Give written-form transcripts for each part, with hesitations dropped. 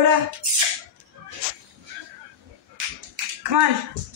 Yoda. Come on.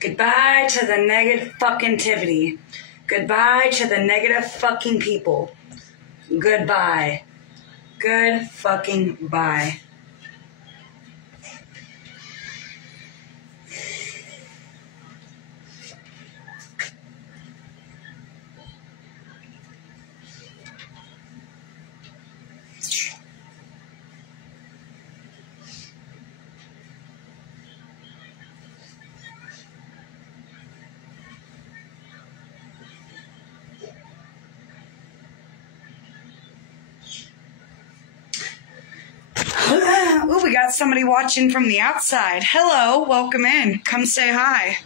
Goodbye to the negative fucking tivity. Goodbye to the negative fucking people. Goodbye. Good fucking bye. Ooh, we got somebody watching from the outside. Hello, welcome in. Come say hi.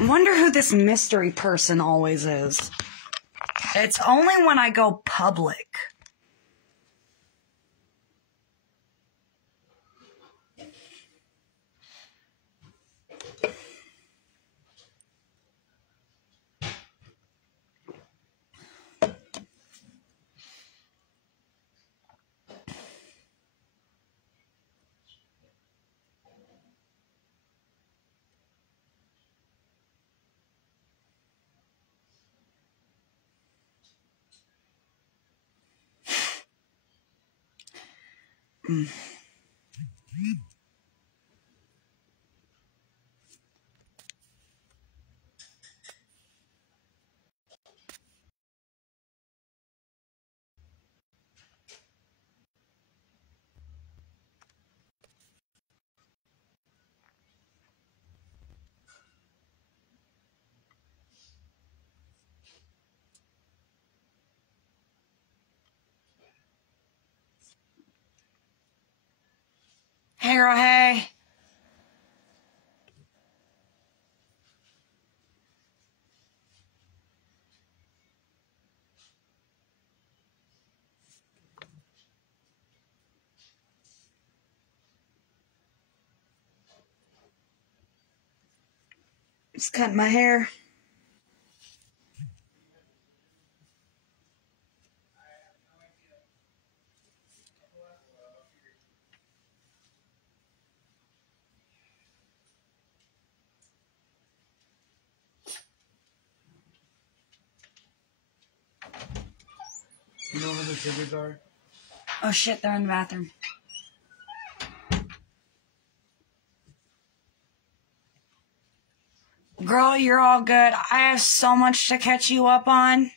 I wonder who this mystery person always is. It's only when I go public. Hey, girl, hey. Just cutting my hair. You know where the scissors are? Oh shit, they're in the bathroom. Girl, you're all good. I have so much to catch you up on.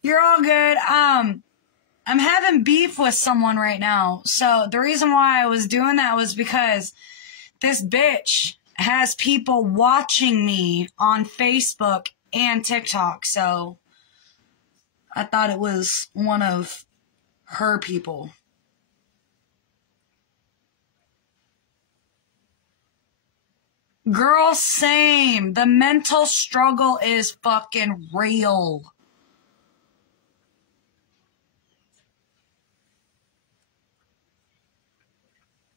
You're all good. I'm having beef with someone right now. So the reason why I was doing that was because this bitch has people watching me on Facebook and TikTok. So I thought it was one of her people. Girl, same. The mental struggle is fucking real.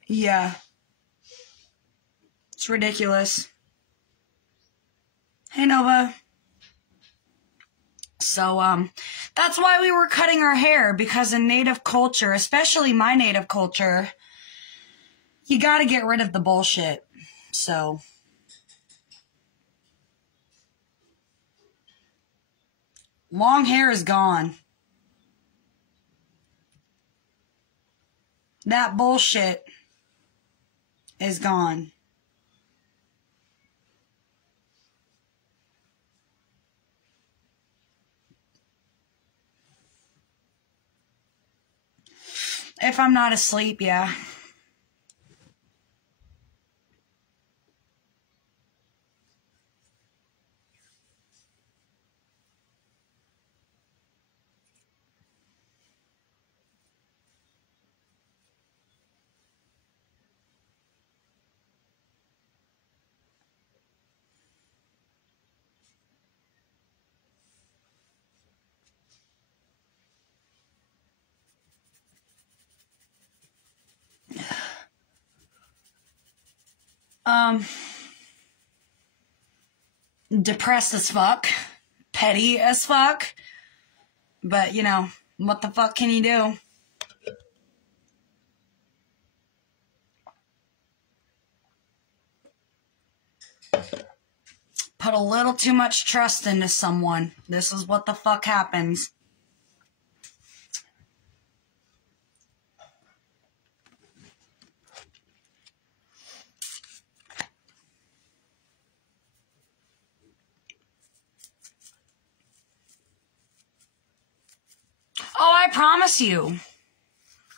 Yeah. It's ridiculous. Hey, Nova. So, that's why we were cutting our hair, because in native culture, especially my native culture, you gotta get rid of the bullshit. So, long hair is gone. That bullshit is gone. If I'm not asleep, yeah. Depressed as fuck. Petty as fuck. But, you know, what the fuck can you do? Put a little too much trust into someone. This is what the fuck happens. Oh, I promise you.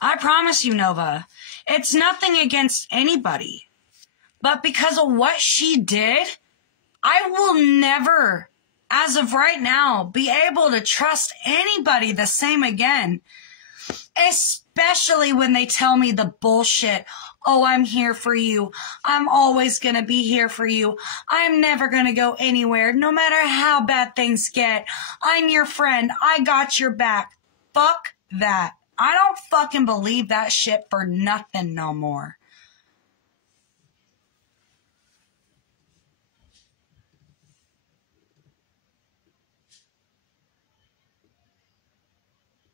I promise you, Nova. It's nothing against anybody. But because of what she did, I will never, as of right now, be able to trust anybody the same again. Especially when they tell me the bullshit. Oh, I'm here for you. I'm always going to be here for you. I'm never going to go anywhere, no matter how bad things get. I'm your friend. I got your back. Fuck that. I don't fucking believe that shit for nothing no more.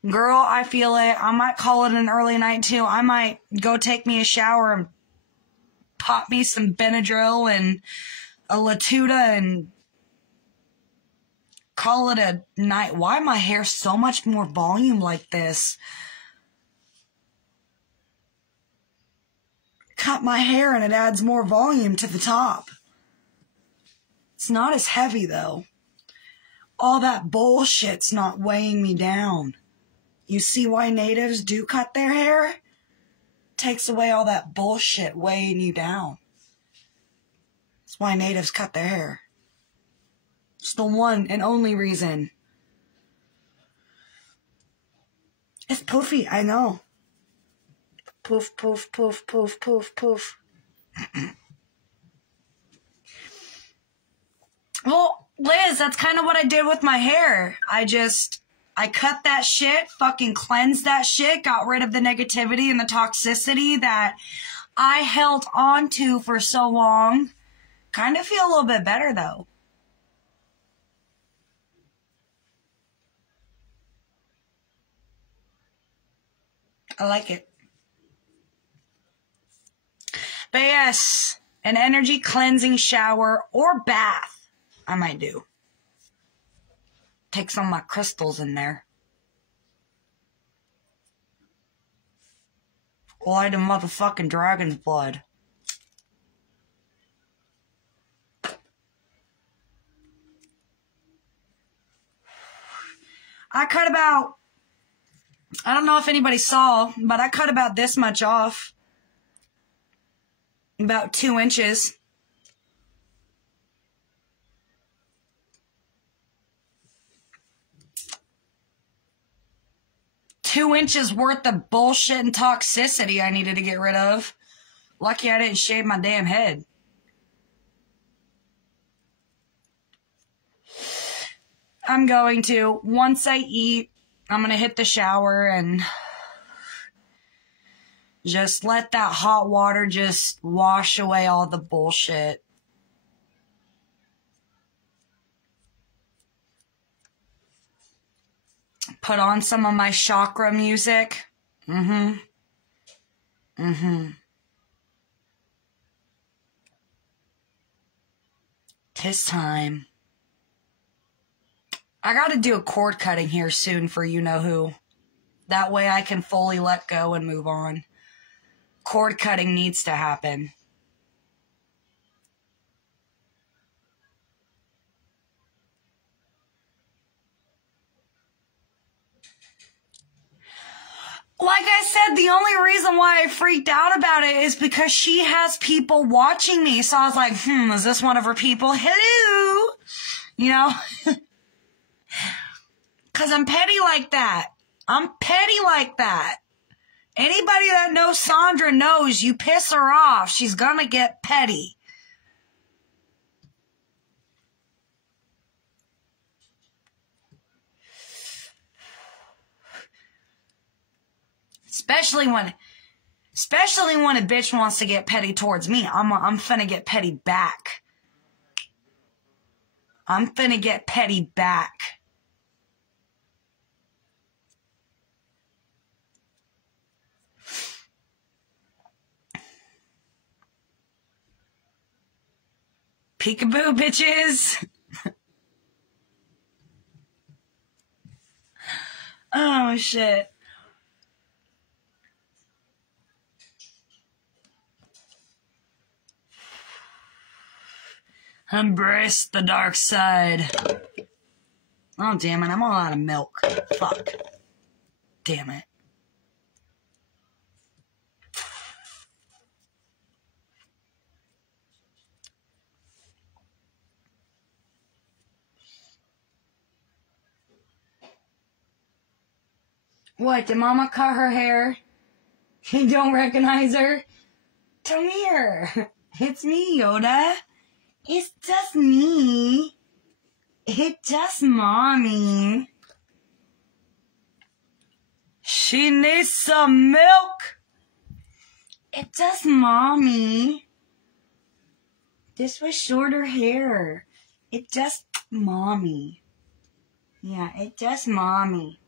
Girl, I feel it. I might call it an early night too. I might go take me a shower and pop me some Benadryl and a Latuda and call it a night. Why my hair so much more volume like this? Cut my hair and it adds more volume to the top. It's not as heavy though. All that bullshit's not weighing me down. You see why natives do cut their hair? Takes away all that bullshit weighing you down. That's why natives cut their hair. It's the one and only reason. It's poofy, I know. Poof, poof, poof, poof, poof, poof. Well, Liz, that's kind of what I did with my hair. I cut that shit, fucking cleansed that shit, got rid of the negativity and the toxicity that I held on to for so long. Kind of feel a little bit better though. I like it. But yes, an energy cleansing shower or bath I might do. Take some of my crystals in there. Light a motherfucking dragon's blood. I cut about, I don't know if anybody saw, but I cut about this much off. About 2 inches. Two inches worth of bullshit and toxicity I needed to get rid of. Lucky I didn't shave my damn head. I'm going to, once I eat, I'm going to hit the shower and just let that hot water just wash away all the bullshit. Put on some of my chakra music. Tis time. I gotta do a cord cutting here soon for you-know-who. That way I can fully let go and move on. Cord cutting needs to happen. Like I said, the only reason why I freaked out about it is because she has people watching me. So I was like, is this one of her people? Hello? You know? Because I'm petty like that. I'm petty like that. Anybody that knows Sandra knows you piss her off, she's gonna get petty. Especially when a bitch wants to get petty towards me. I'm finna get petty back. I'm finna get petty back. Peekaboo, bitches. Oh, shit. Embrace the dark side. Oh, damn it. I'm all out of milk. Fuck. Damn it. What, did Mama cut her hair? You don't recognize her? Come here. It's me, Yoda. It's just me. It's just Mommy. She needs some milk. It's just Mommy. This was shorter hair. It's just Mommy. Yeah, it's just Mommy.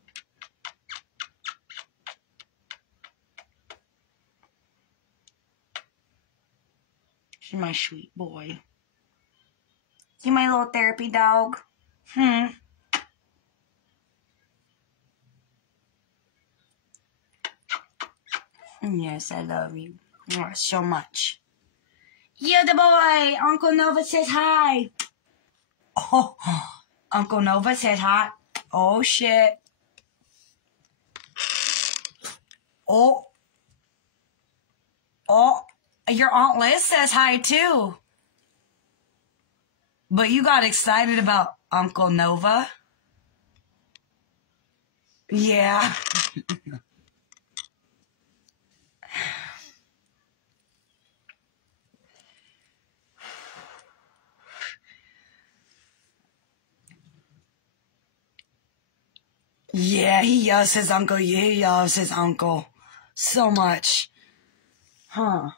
She's my sweet boy. You my little therapy dog? Yes, I love you so much. You're the boy. Uncle Nova says hi. Oh, Uncle Nova says hi. Oh, shit. Oh. Your Aunt Liz says hi, too. But you got excited about Uncle Nova? Yeah. Yeah, he loves his uncle. Yeah, he loves his uncle so much. Huh.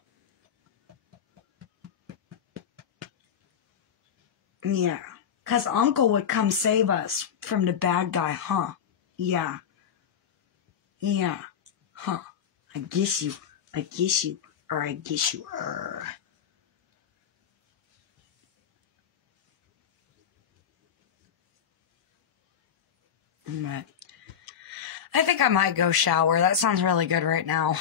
Yeah. 'Cause Uncle would come save us from the bad guy, huh? Yeah. Yeah. Huh. I guess you. Or I guess you. But I think I might go shower. That sounds really good right now.